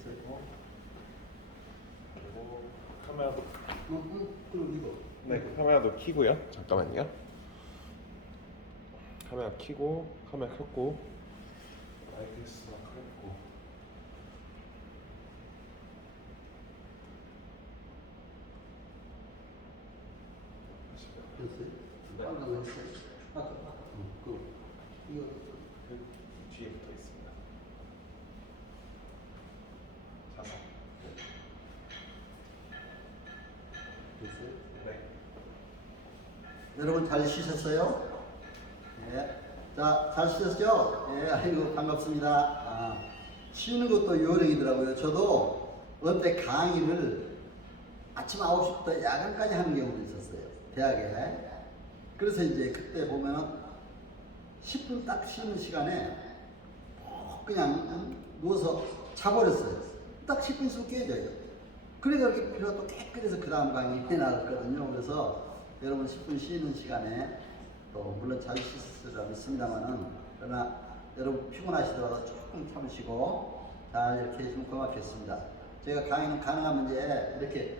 쓰고 그리고 카메라도 이거. 네, 카메라도 켜고요. 잠깐만요. 카메라 켜고 카메라 켰고 라이트 막 켰고 됐어요? 네. 빨간 거 했어요? 아까 이거 그 뒤에 붙어 있습니다. 자석. 됐어요? 네. 여러분 잘 쉬셨어요? 네. 자, 잘 쉬셨죠? 예, 아이고 반갑습니다. 쉬는 것도 요령이더라고요. 저도 어느 때 강의를 아침 9시부터 야간까지 하는 경우도 있었어요. 대학에. 그래서 이제 그때 보면은 10분 딱 쉬는 시간에 그냥 누워서 자버렸어요. 딱 10분 있으면 깨져요. 그러니까 이렇게 피로가 또 깨끗해서 그 다음 강의 나왔거든요. 그래서 여러분 10분 쉬는 시간에 또 물론 잘 쉬시리라 믿습니다만은 그러나 여러분 피곤하시더라도 조금 참으시고 잘 이렇게 해주시면 고맙겠습니다. 제가 강의는 가능하면 이제 이렇게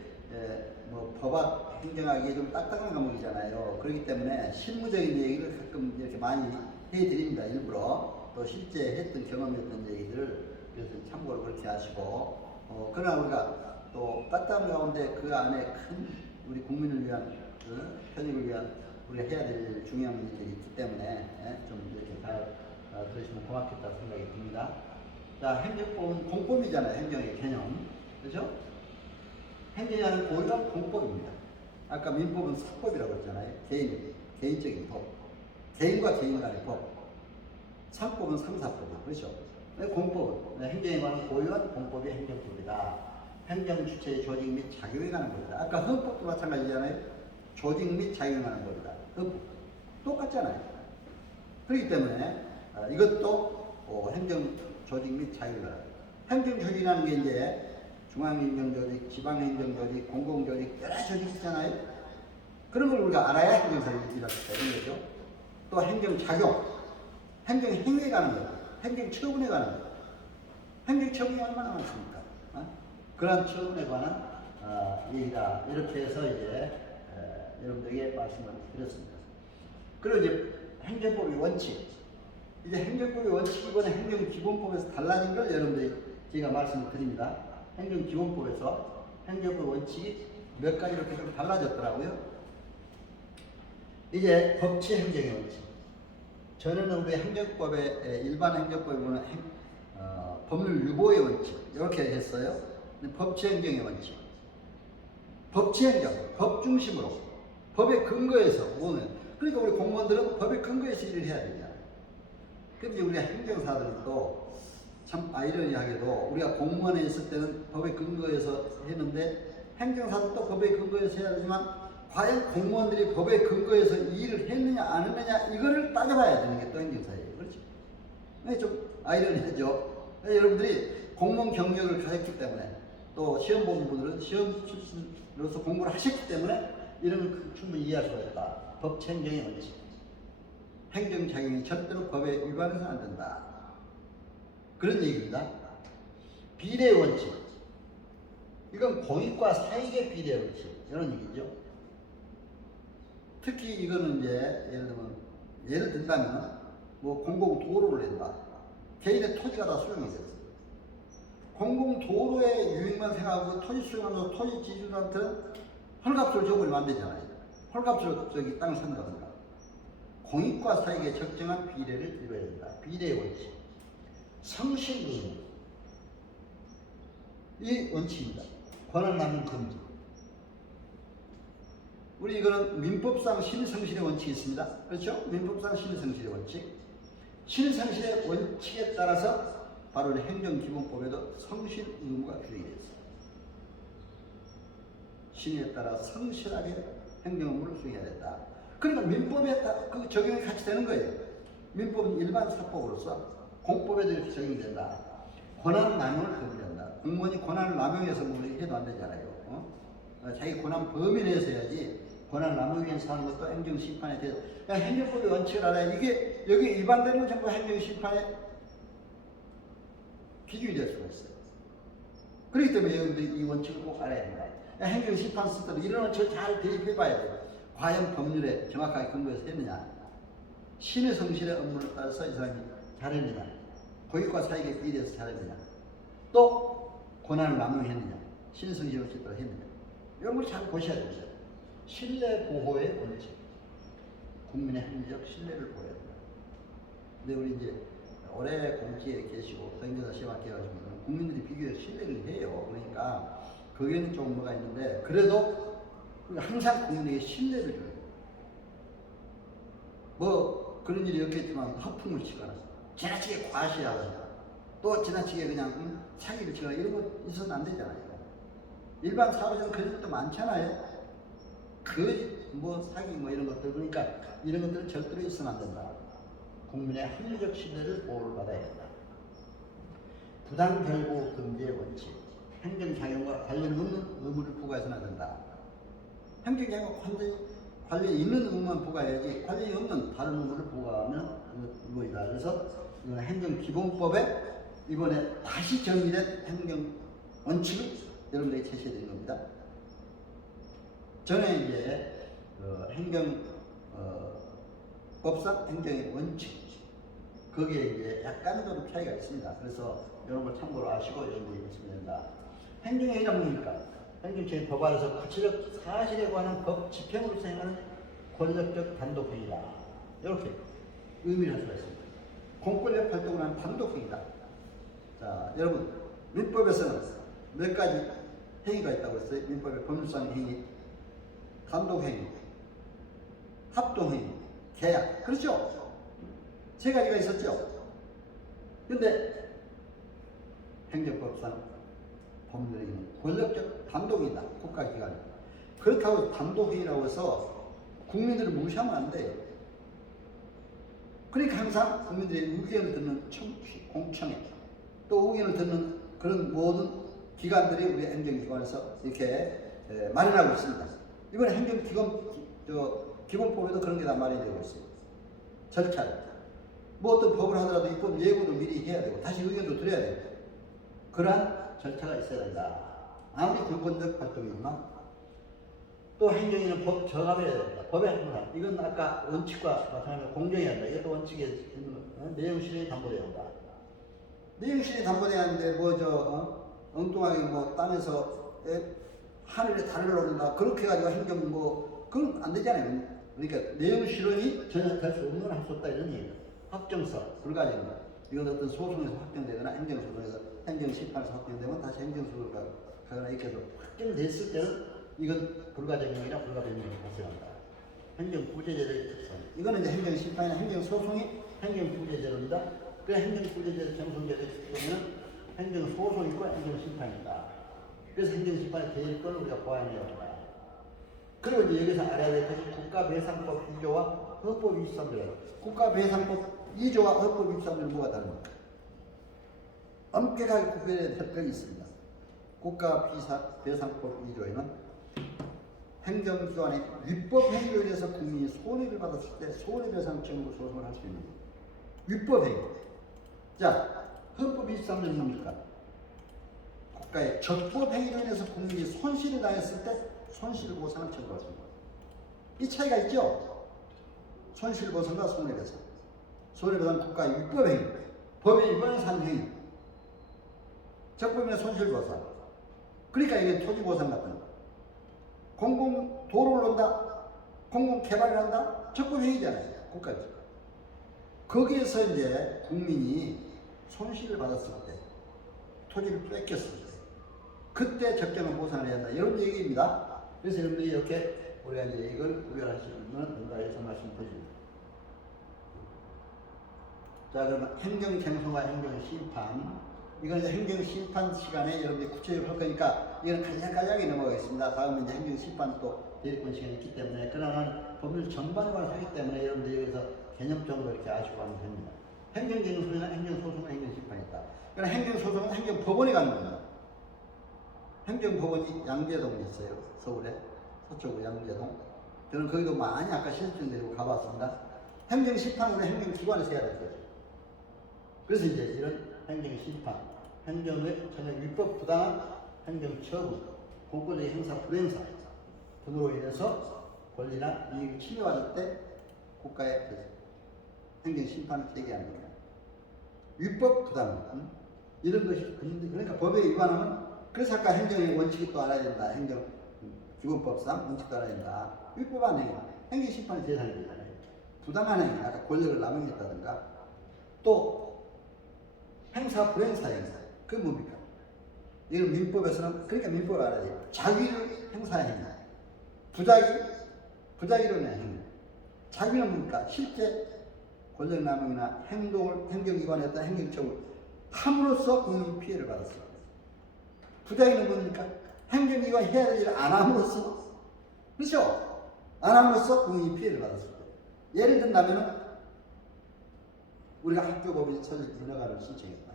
뭐 법학 행정학이 좀 딱딱한 과목이잖아요. 그렇기 때문에 실무적인 얘기를 가끔 이렇게 많이 해드립니다. 일부러 또 실제 했던 경험이었던 얘기들을 그래서 참고로 그렇게 하시고 그러나 우리가 또 딱딱한 가운데 그 안에 큰 우리 국민을 위한 편익을 위한 우리가 해야 될 중요한 일들이 있기 때문에 좀 이렇게 잘 들으시면 고맙겠다 생각이 듭니다. 자, 행정법은 공법이잖아요. 행정의 개념. 그렇죠? 행정이라는 고유한 공법입니다. 아까 민법은 사법이라고 했잖아요. 개인적인 법. 개인과 개인 간의 법. 상법은 상사법이에요. 그렇죠? 공법은 행정에 관한 고유한 공법이 행정법이다. 행정 주체의 조직 및 작용에 관한 법이다. 아까 헌법도 마찬가지잖아요. 조직 및 작용에 관한 법이다. 헌법. 똑같잖아요. 그렇기 때문에 이것도 행정 조직 및 작용에 관한 행정 조직이라는 게 이제 중앙행정조직, 지방행정조직, 공공조직 여러 조직 있잖아요. 그런 걸 우리가 알아야 행정사를 이렇게 되는 거죠. 또 행정작용, 행정행위에 관한 거, 행정처분에 관한 거. 행정처분이 얼마나 많습니까? 그러한 처분에 관한 얘기다. 이렇게 해서 이제 여러분들에게 말씀을 드렸습니다. 그리고 이제 행정법의 원칙. 이제 행정법의 원칙 이번에 행정기본법에서 달라진 걸 여러분들이 제가 말씀을 드립니다. 행정기본법에서 행정법 원칙이 몇 가지 이렇게 좀 달라졌더라고요. 이제 법치 행정의 원칙. 저는 우리 행정법에 일반 행정법에 보면 법률 유보의 원칙 이렇게 했어요. 법치 행정의 원칙. 법치 행정, 법 중심으로 법의 근거에서 오는. 그러니까 우리 공무원들은 법의 근거에서 일을 해야 되잖아요. 근데 우리 행정사들은 또 참 아이러니하게도 우리가 공무원에 있을 때는 법의 근거에서 했는데 행정사도 법의 근거에서 해야 되지만 과연 공무원들이 법의 근거에서 일을 했느냐 안 했느냐 이거를 따져봐야 되는 게 또 행정사예요. 그렇죠? 좀 아이러니하죠. 여러분들이 공무원 경력을 가졌기 때문에 또 시험 보는 분들은 시험 출신으로서 공부를 하셨기 때문에 이런 걸 충분히 이해할 수가 있다. 법치 행정의 원칙. 행정작용이 절대로 법에 위반해서는 안 된다. 그런 얘기입니다. 비례 원칙. 이건 공익과 사익의 비례 원칙. 이런 얘기죠. 특히 이거는 이제 예를 든다면 뭐 공공도로를 낸다. 개인의 토지가 다 수용이 됐어요. 공공도로의 유익만 생각하고 토지 수용하면서 토지 지주들한테는 헐값을 줘버리면 안 되잖아요. 헐값으로 땅을 산다든가. 공익과 사익의 적정한 비례를 이루어야 된다. 비례 원칙. 성실의무. 이 원칙입니다. 권한남용 금지. 우리 이거는 민법상 신성실의 원칙이 있습니다. 그렇죠? 민법상 신성실의 원칙. 신성실의 원칙에 따라서 바로 행정기본법에도 성실 의무가 규정되어 있습니다. 신에 따라 성실하게 행정 업무를 수행해야 된다. 그러니까 민법에 그 적용이 같이 되는 거예요. 민법은 일반 사법으로서 공법에도 이렇게 적용된다. 권한 남용을 금지한다. 공무원이 권한을 남용해서 뭐 해도 안 되잖아요. 자기 권한 범위 내에서 해야지 권한 남용해서 하는 것도 행정심판에 대해서 그냥 행정법의 원칙을 알아야 이게 여기 위반되는 건 전부 행정심판에 기준이 될 수가 있어요. 그렇기 때문에 여러분들이 이 원칙을 꼭 알아야 된다. 행정심판 쓸 때도 이런 원칙을 잘 대입해 봐야 돼요. 과연 법률에 정확하게 근거해서 했느냐. 신의 성실의 업무를 따라서 이 사람이 잘했느냐. 고객과 사익에 비례해서 잘했느냐. 또 권한을 남용했느냐. 신의 성실을 따라 했느냐. 이런 걸 잘 보셔야 됩니다. 신뢰 보호의 원칙. 국민의 행정 신뢰를 보여야 된다. 근데 우리 이제 오래 공직에 계시고 행정사 시험학교 가시면 국민들이 비교적 신뢰를 해요. 그러니까 거기에는 좀 뭐가 있는데 그래도 항상 국민에게 신뢰를 줘요. 뭐 그런 일이 없겠지만 허풍을 치거나 지나치게 과시하거나 또 지나치게 그냥 사기를 치거나 이런 거 있어서는 안 되잖아요. 일반 사회에서는 그런 것도 많잖아요. 뭐 사기 뭐 이런 것들 그러니까 이런 것들은 절대로 있으면 안 된다. 국민의 합리적 신뢰를 보호를 받아야 된다. 부당 결고 금지의 원칙. 행정장애와 관련 없는 의무를 부과해서는 안 된다. 행정장애와 관련이 있는 의무만 부과해야지 관련이 없는 다른 의무를 부과하면 의무이다. 그래서 이건 행정기본법에 이번에 다시 정의된 행정 원칙을 여러분들에게 제시해 드린 겁니다. 전에 이제 법상 행정의 원칙 거기에 이제 약간의 좀 차이가 있습니다. 그래서 이런 걸 참고로 아시고 여러분들이 있으면 된다. 행정의 의미가 뭡니까? 행정처의 법 안에서 구체적 사실에 관한 법 집행으로 수행하는 권력적 단독행위다. 이렇게 의미를 할 수가 있습니다. 공권력 활동을 하는 단독행위다. 자, 여러분 민법에서는 몇 가지 행위가 있다고 했어요. 민법의 법률상 행위, 단독행위, 합동행위, 계약. 그렇죠? 세 가지가 있었죠. 근데 행정법상 법률에 있는 권력적 단독이다. 국가기관. 그렇다고 단독회의라고 해서 국민들을 무시하면 안 돼요. 그러니까 항상 국민들의 의견을 듣는 청취, 공청회 또 의견을 듣는 그런 모든 기관들이 우리 행정기관에서 이렇게 마련하고 있습니다. 이번에 기본법에도 그런 게 다 마련되고 있어요. 절차를. 뭐 어떤 법을 하더라도 입법 예고도 미리 해야 되고 다시 의견도 드려야 되고 그러한 절차가 있어야 된다. 아무리 불권적 활동이지만 또 행정에는 법 저감해야 된다. 법의 항상 이건 아까 원칙과 마찬가지로 공정해야 한다. 이것도 원칙에 있는 내용 실현이 담보돼야 한다. 내용 실현이 담보돼야 하는데 엉뚱하게 뭐 땅에서 하늘에 달을 오른다 그렇게 가지고 행정 그건 안 되잖아요. 그러니까 내용 실현이 전혀 될 수 없는 건 할 수 없다 이런 얘기예요. 확정서 불가능합니다. 이건 어떤 소송에서 확정되거나 행정소송에서 행정심판에서 확정되면 다시 행정소송을 가거나 이렇게 해서 확정됐을 때는 이건 불가적용이나 불가변경이 발생한다. 행정부재제도의 특성. 이거는 이제 행정심판이나 행정소송이 행정부재제도입니다. 그 행정부재제도 정성제도의 특성은 행정소송이 있고 행정심판이다. 그래서 행정심판의 대일권을 우리가 보완해야 한다. 그리고 이제 여기서 알아야 될 것이 국가배상법 2조와 헌법 23조예요. 국가배상법 2조와 헌법 23조는 뭐가 다릅니까? 엄격하게 구별해야 될 것이 있습니다. 국가배상법 2조에는 행정기관의 위법 행위로 인해서 국민이 손해를 받았을 때 손해배상 청구 소송을 할 수 있는 위법 행위. 자, 헌법 23조는 뭡니까? 국가의 적법 행위로 인해서 국민이 손실을 당했을 때 손실보상을 청구할 수 있는 거예요. 이 차이가 있죠? 손실보상과 손해배상. 손해배상은 국가의 위법행위, 법에 위반해서 하는 행위. 적법이나 손실보상. 그러니까 이게 토지보상 같은 거. 공공도로를 논다, 공공개발을 한다, 적법행위잖아요. 국가에서. 거기에서 이제 국민이 손실을 받았을 때, 토지를 뺏겼을 때, 그때 적정한 보상을 해야 한다. 이런 얘기입니다. 그래서 여러분들이 이렇게 우리가 이제 이걸 구별하시면 된다 해서 말씀드립니다. 자, 그러면 행정쟁송과 행정심판. 이건 이제 행정심판 시간에 여러분들이 구체적으로 할 거니까 이건 간략하게 넘어가겠습니다. 다음에 이제 행정심판 또 대리권 시간이 있기 때문에 그러나 법률 전반에 관해서 하기 때문에 여러분들이 여기서 개념적으로 이렇게 아시고 가면 됩니다. 행정쟁송이나 행정소송은 행정심판이 있다. 그러나 행정소송은 행정법원에 가는 겁니다. 행정법원이 양재동에 있어요. 서울에 서초구 양재동. 저는 거기도 많이 아까 실증 내고 가봤습니다. 행정심판은 행정기관에서 해야 될 거죠. 그래서 이제 이런 행정심판, 행정의 전혀 위법 부당한 행정처분, 공권력의 행사, 불행사 등으로 인해서 권리나 이익을 침해받을 때 국가에 행정심판을 제기하는 겁니다. 위법 부당 이런 것이 그러니까 법에 위반하면 그래서 아까 행정의 원칙이 또 알아야 된다. 행정 기본법상 원칙도 알아야 된다. 위법한 행위, 행정심판의 대상이 되잖아요. 부당한 행위, 아까 권력을 남용했다든가 또 행사 불행사 행사 그게 뭡니까? 이건 민법에서는 그러니까 민법을 알아야 돼요. 자기를 행사하는 행위, 부작위로 낸 행위. 자기는 뭡니까? 실제 권력 남용이나 행동을 행정기관에 했던 행정처분 함으로써 국민 피해를 받았습니다. 부작위는 뭡니까? 행정기관이 해야 될 일을 안 함으로써, 그렇죠? 안 함으로써 국민이 피해를 받았습니다. 예를 든다면 우리가 학교법인 설립 인허가를 신청했다.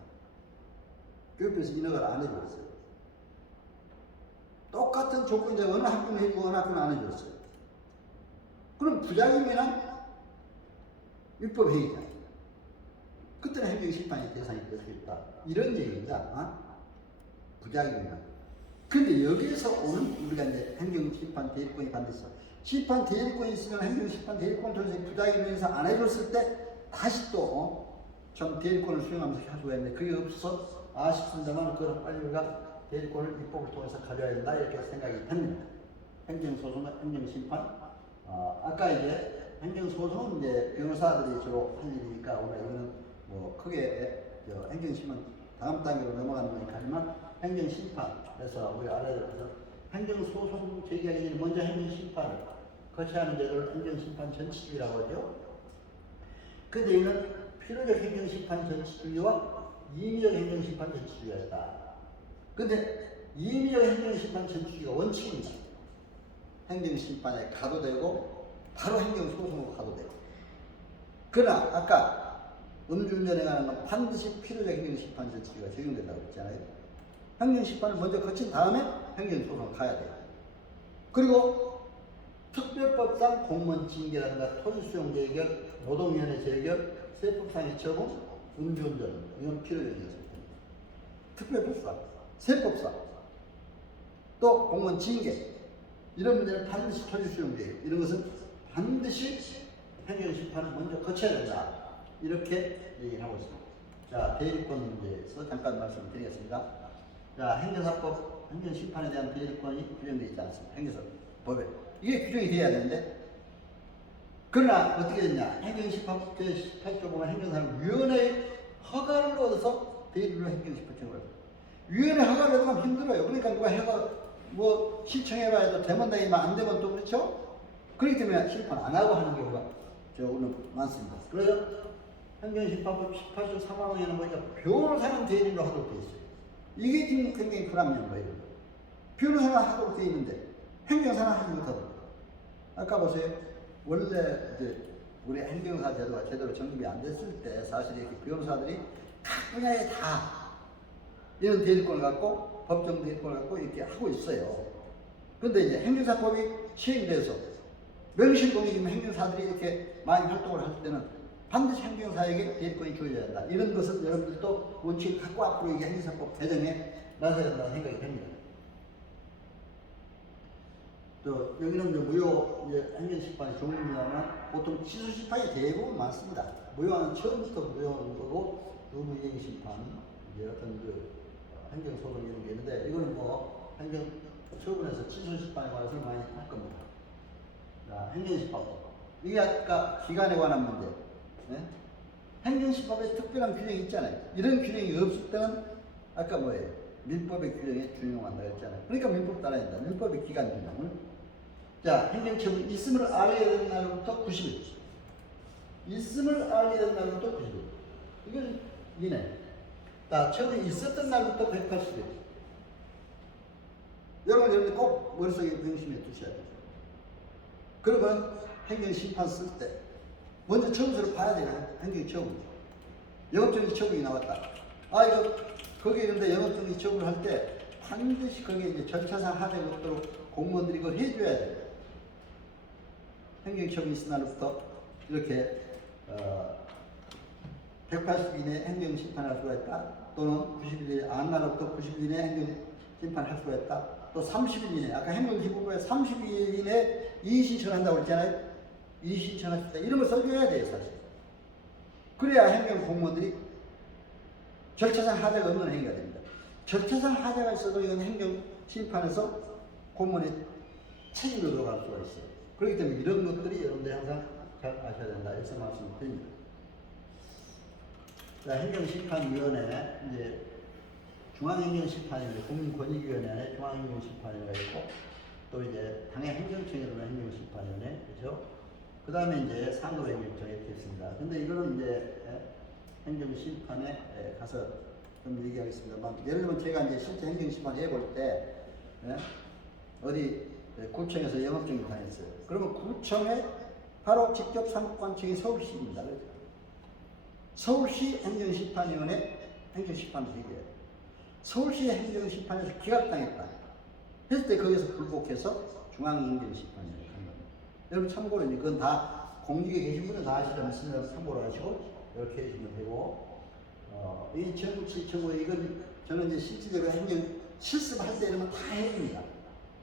교육부에서 인허가를 안 해줬어요. 똑같은 조건인데 어느 학교는 해주고 어느 학교는 안 해줬어요. 그럼 부작위면 위법행위잖아요. 그때는 행정심판의 대상이 될 수 있다. 이런 얘기입니다. 부작위면. 그런데 여기에서 오는 우리가 이제 행정심판 대리권이 반드시 있어. 심판 대리권이 있으면 행정심판 대리권을 통해서 부작위로 인해서 안 해줬을 때 다시 또 전 대리권을 수행하면서 가져야 했는데 그게 없어서 아쉽습니다만 그런 빨리 우리가 대리권을 입법을 통해서 가져야 된다 이렇게 생각이 됩니다. 행정소송과 행정심판. 아까 이제 행정소송은 이제 변호사들이 주로 할 일이니까 오늘 이거는 뭐 크게 행정심은 다음 단계로 넘어가는 거니까 하지만 행정심판에서 우리가 알아야 될 것은 행정소송 제기하기 전에 먼저 행정심판을 거쳐야 하는 제도를 행정심판 전치주의라고 하죠. 근데 이는 필요적 행정심판 전치주의와 임의적 행정심판 전치주의가 있다. 근데 임의적 행정심판 전치주의가 원칙입니다. 행정심판에 가도 되고 바로 행정소송으로 가도 되고. 그러나 아까 음주운전에 관한 건 반드시 필요적 행정심판 전치주의가 적용된다고 했잖아요. 행정심판을 먼저 거친 다음에 행정소송을 가야 돼요. 그리고 특별법상 공무원 징계라든가 토지수용 재결, 노동위원회 재결, 세법상의 처분, 음주운전 이건 필요적인 것입니다. 특별법상, 세법상, 또 공무원 징계 이런 문제는 반드시 토지수용 재결 이런 것은 반드시 행정심판을 먼저 거쳐야 된다. 이렇게 얘기를 하고 있습니다. 자, 대리권 문제에서 잠깐 말씀드리겠습니다. 자, 행정사법, 행정심판에 대한 대리권이 규정되어 있지 않습니다. 행정사법에. 이게 규정이 돼야 되는데, 그러나 어떻게 됐냐? 행정심판법 제18조 보면 행정사업위원회의 허가를 얻어서 대리로 행정심판청을 합니다. 위원회 허가를 얻으면 힘들어요. 그러니까 누가 해가 뭐 신청해봐야 또 되면 되지만 안 되면 또 그렇죠? 그렇기 때문에 심판 안 하고 하는 경우가 오늘 많습니다. 그래서 행정심판법 18조 3항에는 보니까 변호사는 대리로 하도록 되어 있어요. 이게 지금 굉장히 불합리한 거예요. 변호사는 하도록 되어 있는데 행정사는 하지 못하도록. 아까 보세요. 원래 이제 우리 행정사 제도가 제대로 정립이 안 됐을 때 사실 이렇게 변호사들이 각 분야에 다 이런 대리권을 갖고 법정 대리권을 갖고 이렇게 하고 있어요. 그런데 이제 행정사법이 시행돼서 명실공히지만 행정사들이 이렇게 많이 활동을 할 때는 반드시 행정사에게 대리권이 주어져야 한다. 이런 것을 여러분들도 원칙을 갖고 앞으로 이게 행정사법 개정에 나서야 한다는 생각이 듭니다. 또 여기는 이제 무효 이제 행정심판이 종류입니다만 보통 취소심판이 대부분 많습니다. 무효는 처음부터 무효인 거고 의무이행심판 이제 어떤 그 행정소송 이런 게 있는데 이거는 뭐 행정처분에서 취소심판에 관해서 많이 할 겁니다. 자, 행정심판법. 이게 아까 기간에 관한 문제. 네? 행정심판에 특별한 규정이 있잖아요. 이런 규정이 없을 때는 아까 뭐예요? 민법의 규정에 준용한다 했잖아요. 그러니까 민법 따라야 된다. 민법의 기간 규정을. 자, 행정처분 있음을 알게 된 날부터 90일. 있음을 알게 된 날부터 90일. 이건 이네. 자, 처음에 있었던 날부터 180일. 여러분들 꼭 머릿속에 명심해 두셔야 돼요. 그러면 행정심판 쓸 때 먼저 처음서를 봐야 돼요. 행정처분. 영업정지 처분이 나왔다. 아, 이거 거기 있는데 영업정지 처분을 할 때 반드시 거기에 이제 절차상 하되는 것도록 공무원들이 그걸 해줘야 돼요. 행정처분이 있은 날부터 이렇게 180일 이내 행정심판할 수가 있다. 또는 90일 이내 안 날부터 90일 이내 심판할 수가 있다. 또 30일 이내, 아까 행정기본법에 30일 이내 이의 신청한다고 했잖아요. 이의 신청할 때 이런 걸 써줘야 돼요, 사실. 그래야 행정 공무원들이 절차상 하자가 없는 행위가 됩니다. 절차상 하자가 있어도 이건 행정 심판에서 공무원의 책임으로 들어갈 수가 있어요. 그렇기 때문에 이런 것들이 여러분들이 항상 잘 아셔야 된다. 이렇게 말씀드립니다. 자, 행정심판위원회, 이제 중앙행정심판위원회, 국민권익위원회, 중앙행정심판위원회가 있고, 또 이제 당의 행정청에 들어오는 행정심판위원회, 그렇죠? 그 다음에 이제 상급행정청이 이렇게 있습니다. 근데 이거는 이제 행정심판에 가서 좀 얘기하겠습니다만, 예를 들면 제가 이제 실제 행정심판 해볼 때, 어디 구청에서 영업증이 다녔어요. 그러면 구청에 바로 직접 상급관청이 서울시입니다. 서울시 행정심판위원회 행정심판을 얘기해요. 서울시 행정심판에서 기각당했다 했을 때 거기서 불복해서 중앙행정심판위원회 간 겁니다. 여러분 참고로 그건 다 공직에 계신 분은 다 아시려면 참고로 하시고 이렇게 해주시면 되고, 이 정치 청구 이건 저는 이제 실질적으로 행정 실습할 때 이러면 다 해줍니다.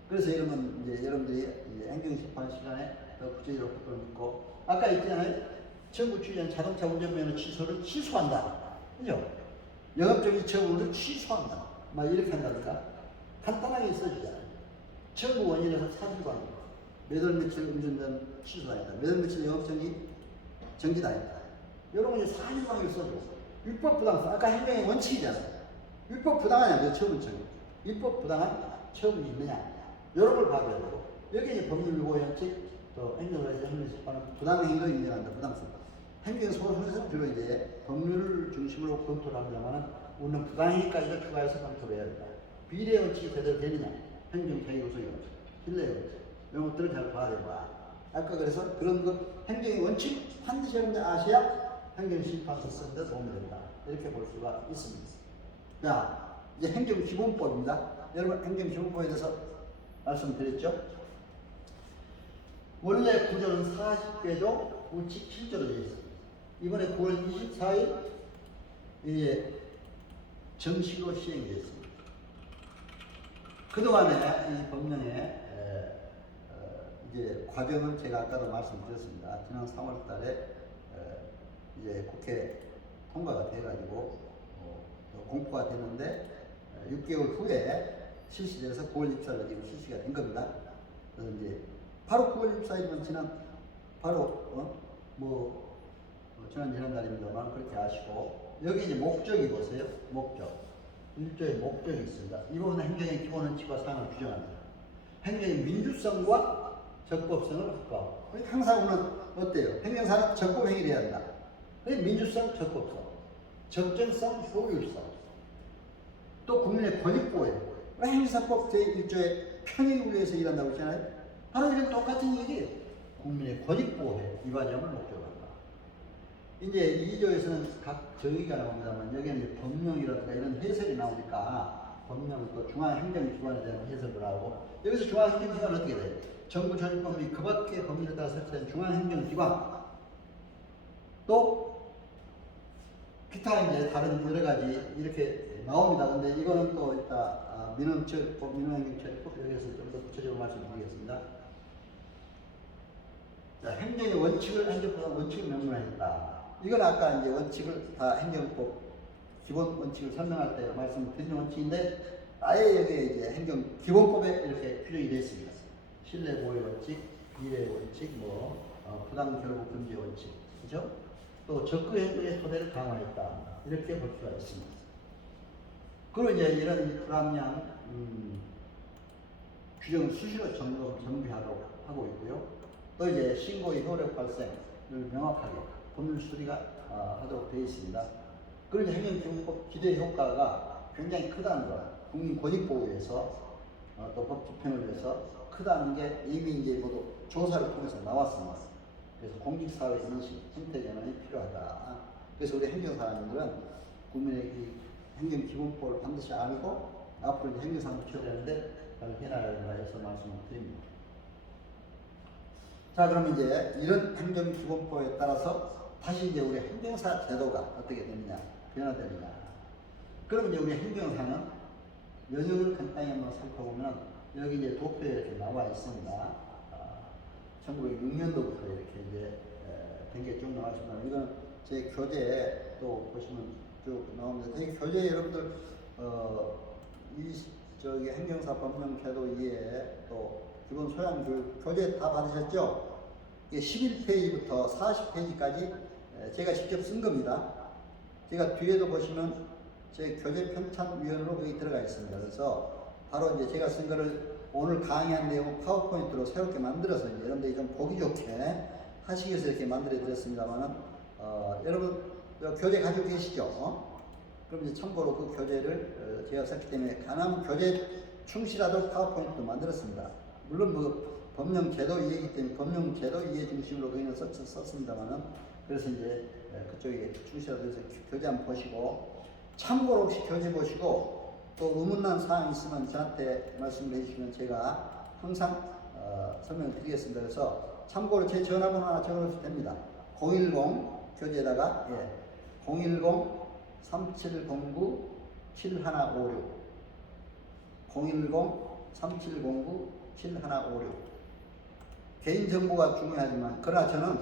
그래서 이러면 이제 여러분들이 이제 행정심판 시간에 더 구체적으로 바꿔 있고, 아까 있잖아요. 정부 추진 자동차 운전면허 취소를 취소한다. 그죠? 영업적인 처분을 취소한다. 막 이렇게 한다니까. 간단하게 써주잖아요. 정부 원인에서 사실관 몇월 며칠 운전면 취소당했다. 몇월 며칠 영업정지 정지당했다. 이런 거 이제 사실관계를 써주고. 율법부당성. 아까 행정의 원칙이잖아요. 율법부당하냐, 그 처분청이. 율법부당한 처분이 있느냐. 이런 걸 봐줘야 되고. 여기 이제 법률유보원칙, 또 행정에서 행정심판은 부당행위로 인정한다. 부당성. 행정소송에서는 주로 이제 법률을 중심으로 검토를 합니다만, 우리는 부당행위까지도 추가해서 검토를 해야 된다. 비례 원칙이 제대로 되느냐, 행정자유구성의 원칙, 신뢰 원칙, 이런 것들을 잘 봐야 된다. 아까 그래서 그런 것, 행정의 원칙 반드시 여러분들 아셔야 행정심판서 쓰는데 도움이 된다. 이렇게 볼 수가 있습니다. 자, 이제 행정기본법입니다. 여러분 행정기본법에 대해서 말씀드렸죠? 원래 구조는 40개조 우칙 7조로 되어 있습니다. 이번에 9월 24일 이제 정식으로 시행되었습니다. 그동안에 이 법령의 이제 과정은 제가 아까도 말씀드렸습니다. 지난 3월 달에 이제 국회 통과가 돼가지고 공포가 되는데 6개월 후에 실시돼서 9월 24일 지금 실시가 된 겁니다. 그래서 이제 바로 9월 24일이면 지난 바로 지난달입니다만 그렇게 아시고, 여기 이제 목적이 보세요. 목적. 1조의 목적이 있습니다. 이 부분은 행정의 기본 원칙과 사항을 규정합니다. 행정의 민주성과 적법성을 확보하고. 항상 우리는 어때요? 행정사는 적법 행위를 해야 한다. 민주성, 적법성, 적정성, 효율성, 또 국민의 권익 보호예요. 행정사법 제1조의 편익을 위해서 일한다고 했잖아요. 바로 이런 똑같은 얘기예요. 국민의 권익 보호에 이 과정을 목적으로 한다. 이제 2조에서는 각 정의가 나옵니다만, 여기는 이제 법령이라든가 이런 해설이 나오니까 법령 또 중앙행정기관에 대한 해설도 나오고, 여기서 중앙행정기관은 어떻게 돼요? 정부 조직법 및 그 밖의 법률에 따라 설치된 중앙행정기관, 또 기타 이제 다른 여러 가지 이렇게 나옵니다. 근데 이거는 또 이따 민원처리법, 민원행정처리법 여기에서 좀 더 구체적으로 말씀드리겠습니다. 자, 행정의 행정법 원칙을 명문화했다. 이건 아까 이제 원칙을 다 행정법 기본 원칙을 설명할 때 말씀드린 원칙인데, 아예 여기에 이제 행정기본법에 이렇게 규정이 되어 있습니다. 신뢰보호의 원칙, 비례의 원칙, 부당결국 금지 원칙, 그죠? 또 적극행정의 토대를 강화했다. 이렇게 볼 수가 있습니다. 그리고 이제 이런 불합리한 규정 수시로 정비하도록 하고 있고요. 또 이제 신고의 효력 발생을 명확하게 법률 수리가 하도록 되어 있습니다. 그리고 이제 행정기본법 기대 효과가 굉장히 크다는 거, 국민 권익 보호에서 또 법 집행을 위해서 크다는 게 이미 이제 모두 조사를 통해서 나왔습니다. 그래서 공직사회 인식, 생태 전환이 필요하다. 그래서 우리 행정사람들은 국민의 이 행정기본법을 반드시 알고 앞으로 이제 행정사를 붙여야 되는데 잘 해나가야 된다 해서 말씀을 드립니다. 자, 그럼 이제 이런 행정기본법에 따라서 다시 이제 우리 행정사 제도가 어떻게 되느냐, 변화되느냐. 그럼 이제 우리 행정사는 연역을 간단히 한번 살펴보면 여기 이제 도표에 이렇게 나와 있습니다. 1906년도부터 이렇게 이제 된 게 쭉 나와 있습니다. 이건 제 교재 또 보시면 쭉 나옵니다. 제 교재 여러분들 이 저기 행정사 법령 제도 이외에 또 기본 소양 교육 교재 다 받으셨죠? 이게 11페이지부터 40페이지까지 제가 직접 쓴 겁니다. 제가 뒤에도 보시면 제 교재 편찬위원으로 거기 들어가 있습니다. 그래서 바로 이제 제가 쓴 거를 오늘 강의한 내용 파워포인트로 새롭게 만들어서 이제 여러분들이 좀 보기 좋게 하시기 위해서 이렇게 만들어 드렸습니다만은 여러분 교재 가지고 계시죠? 그럼 이제 참고로 그 교재를 제가 썼기 때문에 가남 교재 충실하도록 파워포인트도 만들었습니다. 물론 뭐 법령 제도 이해이기 때문에 법령 제도 이해 중심으로 그냥 썼습니다만은 그래서 이제 그쪽에 충실하도록 해서 교재 한번 보시고 참고로 혹시 교재 보시고 또 의문난 사항이 있으면 저한테 말씀을 해주시면 제가 항상 설명을 드리겠습니다. 그래서 참고로 제 전화번호 하나 적어놓으셔도 됩니다. 010 교재에다가 010-3709-7156 010-3709-7156 개인정보가 중요하지만 그러나 저는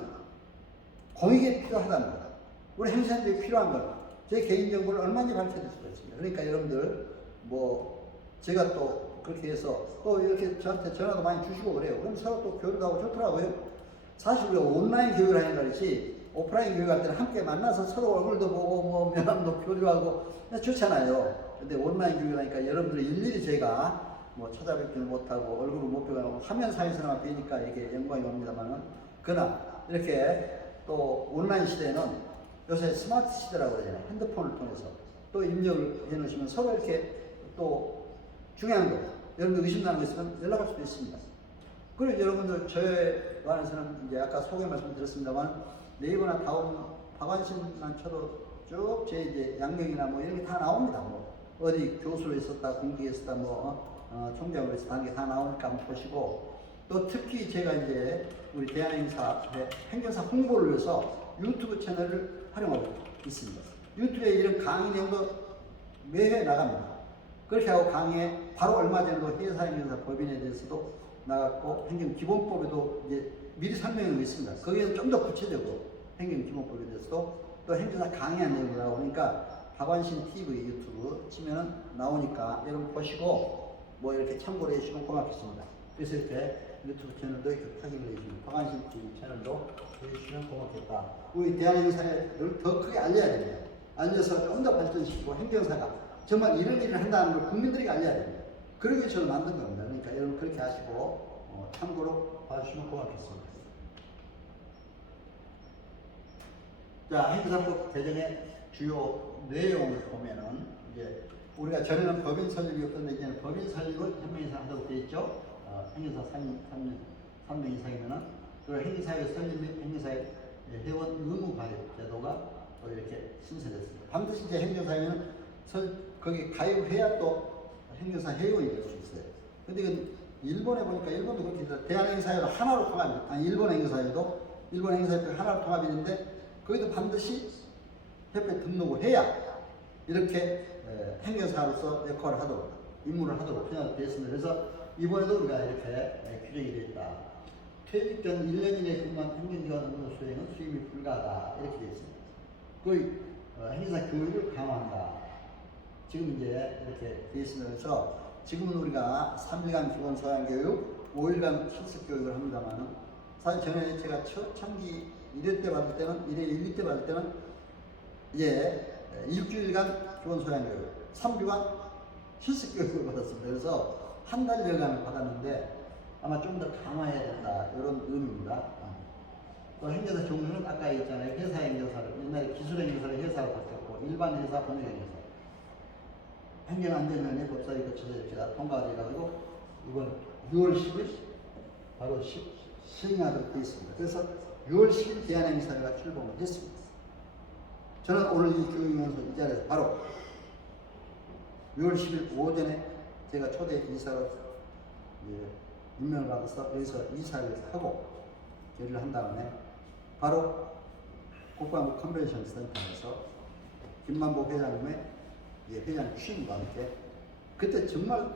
공익에 필요하다는 거예요. 우리 행사님들이 필요한 건 제 개인정보를 얼마든지 밝혀줄 수가 있습니다. 그러니까 여러분들 뭐 제가 또 그렇게 해서 또 이렇게 저한테 전화도 많이 주시고 그래요. 그럼 서로 또 교류도 하고 좋더라고요. 사실 우리가 온라인 교육을 하는 것이 오프라인 교육할 때는 함께 만나서 서로 얼굴도 보고 뭐 명함도 교류하고 좋잖아요. 근데 온라인 교육을 하니까 여러분들 일일이 제가 뭐 찾아뵙지는 못하고 얼굴을 못 뵈고 화면상에서만 뵈니까 이게 영광이 옵니다만은 그러나 이렇게 또 온라인 시대에는 요새 스마트 시대라고 그러잖아요. 핸드폰을 통해서 또 입력을 해 놓으시면 서로 이렇게 또 중요한 거 여러분들 의심나는 거 있으면 연락할 수도 있습니다. 그리고 여러분들 저에 관해서는 이제 아까 소개 말씀드렸습니다만 네이버나 다음 박완신만 쳐도 쭉 제 이제 양명이나 뭐 이런 게 다 나옵니다. 뭐 어디 교수로 있었다, 공직에 있었다, 뭐 총장으로 있었다 하는 게 다 나오니까 한번 보시고 또 특히 제가 이제 우리 대한행사 행정사 홍보를 위해서 유튜브 채널을 활용하고 있습니다. 유튜브에 이런 강의 내용도 매회 나갑니다. 그렇게 하고 강의에 바로 얼마 전에도 회사행정사 법인에 대해서도 나갔고 행정기본법에도 이제 미리 설명하고 있습니다. 거기에서 좀 더 구체적으로 행정기본법에 대해서도 또 행정사 강의한 내용이 나오니까 박완신 TV 유튜브 치면은 나오니까 여러분 보시고 뭐 이렇게 참고를 해주시면 고맙겠습니다. 그래서 이렇게 유튜브 채널도 이렇게 확인을 해주시면 박완신 TV 채널도 해주시면 고맙겠다. 우리 대한행사를 더 크게 알려야 됩니다. 알려서 좀 더 발전시키고 행정사가 정말 이런 일을 한다는 걸 국민들에게 알려야 됩니다. 그러기 위해서 만든 겁니다. 그러니까 여러분 그렇게 하시고 참고로 봐주시면 고맙겠습니다. 자, 행정사법 개정의 주요 내용을 보면은 이제 우리가 전에는 법인 설립이었는데 이제는 법인 설립을 3명 이상 하도록 되어 있죠. 행정사 3명 이상이면은 그리고 행정사의 설립 및 행정사의 회원 의무 가입 제도가 또 이렇게 신설됐습니다. 반드시 이제 행정사에는 거기 가입해야 또 행정사 회원이 될 수 있어요. 근데 그 일본에 보니까 일본도 그렇게 있어요. 대한행사회도 하나로 통합니다. 아니 일본 행정사회도 일본 행정사회 하나로 통합이 있는데 거기도 반드시 협회 등록을 해야 이렇게 행정사로서 역할을 하도록 임무를 하도록 되어 있습니다. 그래서 이번에도 우리가 이렇게 규정이 되어 있다. 퇴직 전 1년 이내 근무한 행정기관 업무 수행은 수임이 불가하다 이렇게 되어 있습니다. 그 행정사 교육을 강화한다. 지금 이제 이렇게 되어 있습니다. 그래서 지금은 우리가 3일간 기본 소양 교육, 5일간 실습 교육을 합니다만은 사실 전에 제가 초창기 1회 때 받을 때는 1회 1, 2때 받을 때는 이제 일주일간 기본 소양 교육, 3주간 실습 교육을 받았습니다. 그래서 한 달여간을 받았는데 아마 좀 더 강화해야 된다 이런 의미입니다. 또 행정사 종류는 아까 있잖아요. 회사 행정사를 옛날에 기술 행정사를 회사로 바뀌었고 일반 회사, 법인 행정사. 행정안전위원회 법사위 거쳐서 이렇게 다 통과가 돼가지고 이번 6월 10일 바로 시행하도록 되어 있습니다. 그래서 6월 10일 대한행사가 출범을 했습니다. 저는 오늘 이 교육위원회에서 이 자리에서 바로 6월 10일 오전에 제가 초대 이사로 임명을 받아서 여기서 이사를 하고 결의를 한 다음에 바로 국방부 컨벤션 센터에서 김만복 회장님의 회장 취임과 함께 그때 정말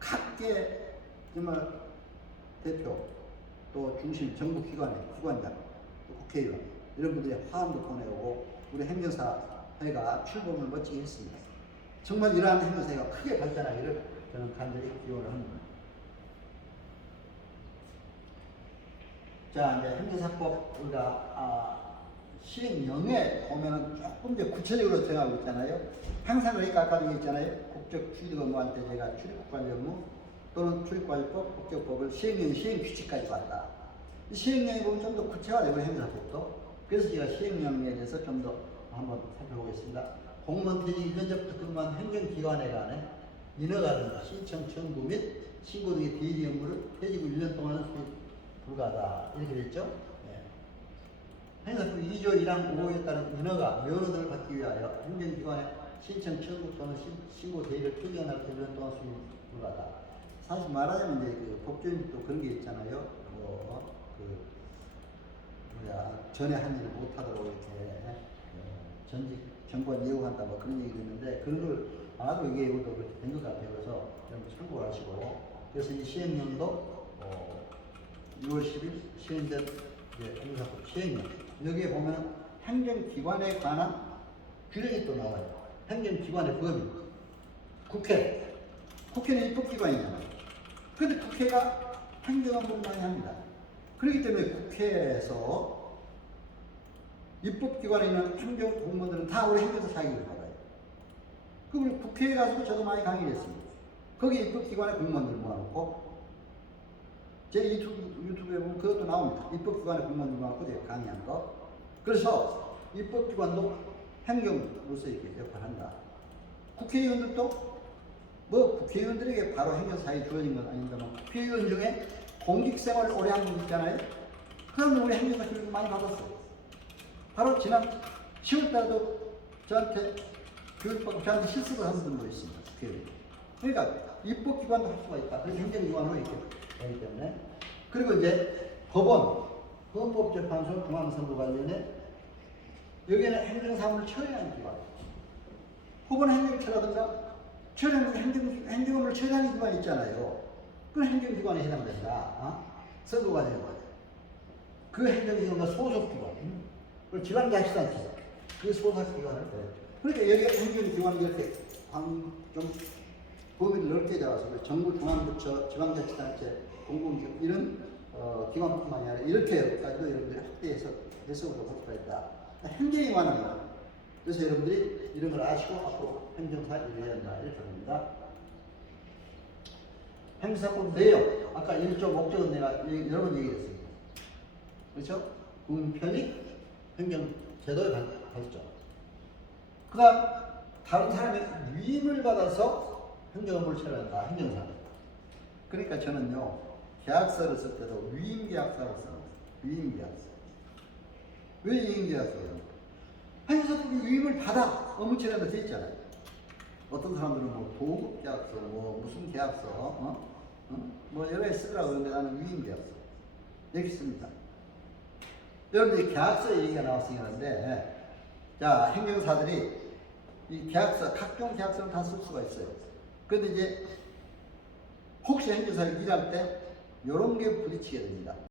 각계 정말 대표 또 중심 정부 기관의 기관장 또 국회의원 이런 분들이 화환도 보내오고 우리 행정사회가 출범을 멋지게 했습니다. 정말 이러한 행정사회가 크게 발전하기를 저는 간절히 기원을 합니다. 자, 이제 행정사법 우리가 시행령에 보면은 조금 더 구체적으로 정하고 있잖아요. 항상 그러니까 아까 얘기했잖아요. 국적 출입 업무할 때 제가 출입국관리 업무 또는 출입관리법, 국적법을 시행령, 시행규칙까지 봤다. 이 시행령에 보면 좀 더 구체화되고 행정사법도. 그래서 제가 시행령에 대해서 좀 더 한번 살펴보겠습니다. 공무원 퇴직 근접부터 근무한 행정기관에 관해 인허가든 신청 청구 및 신고 등의 비리 업무를 퇴직 후 1년 동안은 수입 불가하다. 이렇게 됐죠? 행사법 2조 1항 5호에 따른 인허가, 면허 등을 받기 위하여 행정기관에 신청 청구 또는 신고 대리를 투기한 날 1년 동안 수입 불가하다. 사실 말하자면 이제 그 법조인도 그런 게 있잖아요. 전에 한 일을 못하도록 이렇게 전직 정권 예우한다 뭐 그런 얘기도 있는데 그런 걸 아마도 이게 이것도 그렇게 된 것 같아요. 그래서 여러분 참고를 하시고 그래서 이 시행령도 6월 10일 시행된 행정사법 시행령 여기에 보면 행정기관에 관한 규정이 또 나와요. 행정기관의 범위 국회는 입법기관이잖아요. 그런데 국회가 행정업무를 많이 합니다. 그렇기 때문에 국회에서 입법기관에 있는 행정공무원들은 다 우리 행정사 자격을 받아요. 그럼 국회에 가서도 저도 많이 강의를 했습니다. 거기 입법기관의 공무원들 모아놓고 제 유튜브에 보면 그것도 나옵니다. 입법기관의 공무원들 모아놓고 제가 강의한 거. 그래서 입법기관도 행정으로서 이렇게 역할을 한다. 국회의원들도 뭐 국회의원들에게 바로 행정사에 주어진 건 아닙니다만 국회의원 중에 공직생활을 오래 한 분 있잖아요. 그러면 우리 행정사 교육을 많이 받았어요. 바로 지난 10월달에도 저한테 교육받고 저한테 실습을 한 분도 있습니다. 국회의원. 그러니까 입법기관도 할 수가 있다. 그래서 행정기관으로 이렇게 되기 때문에 그리고 이제 법원, 헌법재판소, 중앙선거관리위원회 여기에는 행정사무를 처리하는 기관. 법원 행정처라든가 행정업무를 처리하는 기관이 있잖아요. 그건 행정기관에 해당된다. 선거관리위원회. 그 행정기관과 소속기관. 그리고 지방자치단체. 그 소속기관을. 그러니까 여기 행정기관이 이렇게 좀 범위를 넓게 잡아서 정부 중앙부처, 지방자치단체, 공공기관 이런 기관뿐만이 아니라 이렇게까지도 여러분들이 확대해서 해석을 할 수가 있다. 행정에 관한 거. 그래서 여러분들이 이런 걸 아시고 앞으로 행정사 일을 해야 한다. 이렇게 합니다. 행사법 내용. 아까 1조 목적은 내가 여러 번 얘기했습니다. 그렇죠? 국민 편익, 행정제도의 발전. 그 다음 다른 사람의 위임을 받아서 행정업무를 처리한다. 행정사. 그러니까 저는요. 계약서를 쓸 때도 위임계약서를 써요. 위임계약서. 왜 위임계약서예요? 행정사법이 위임을 받아 업무 처리한다 돼 있잖아요. 어떤 사람들은 뭐 도급계약서, 뭐 무슨 계약서, 뭐 여러 개 쓰더라고. 그런데 나는 위임계약서. 여기 씁니다. 여러분들이 계약서 얘기가 나왔으니까 하는데, 자, 행정사들이 이 계약서, 각종 계약서를 다 쓸 수가 있어요. 그런데 이제 혹시 행정사를 일할 때 이런 게 부딪히게 됩니다.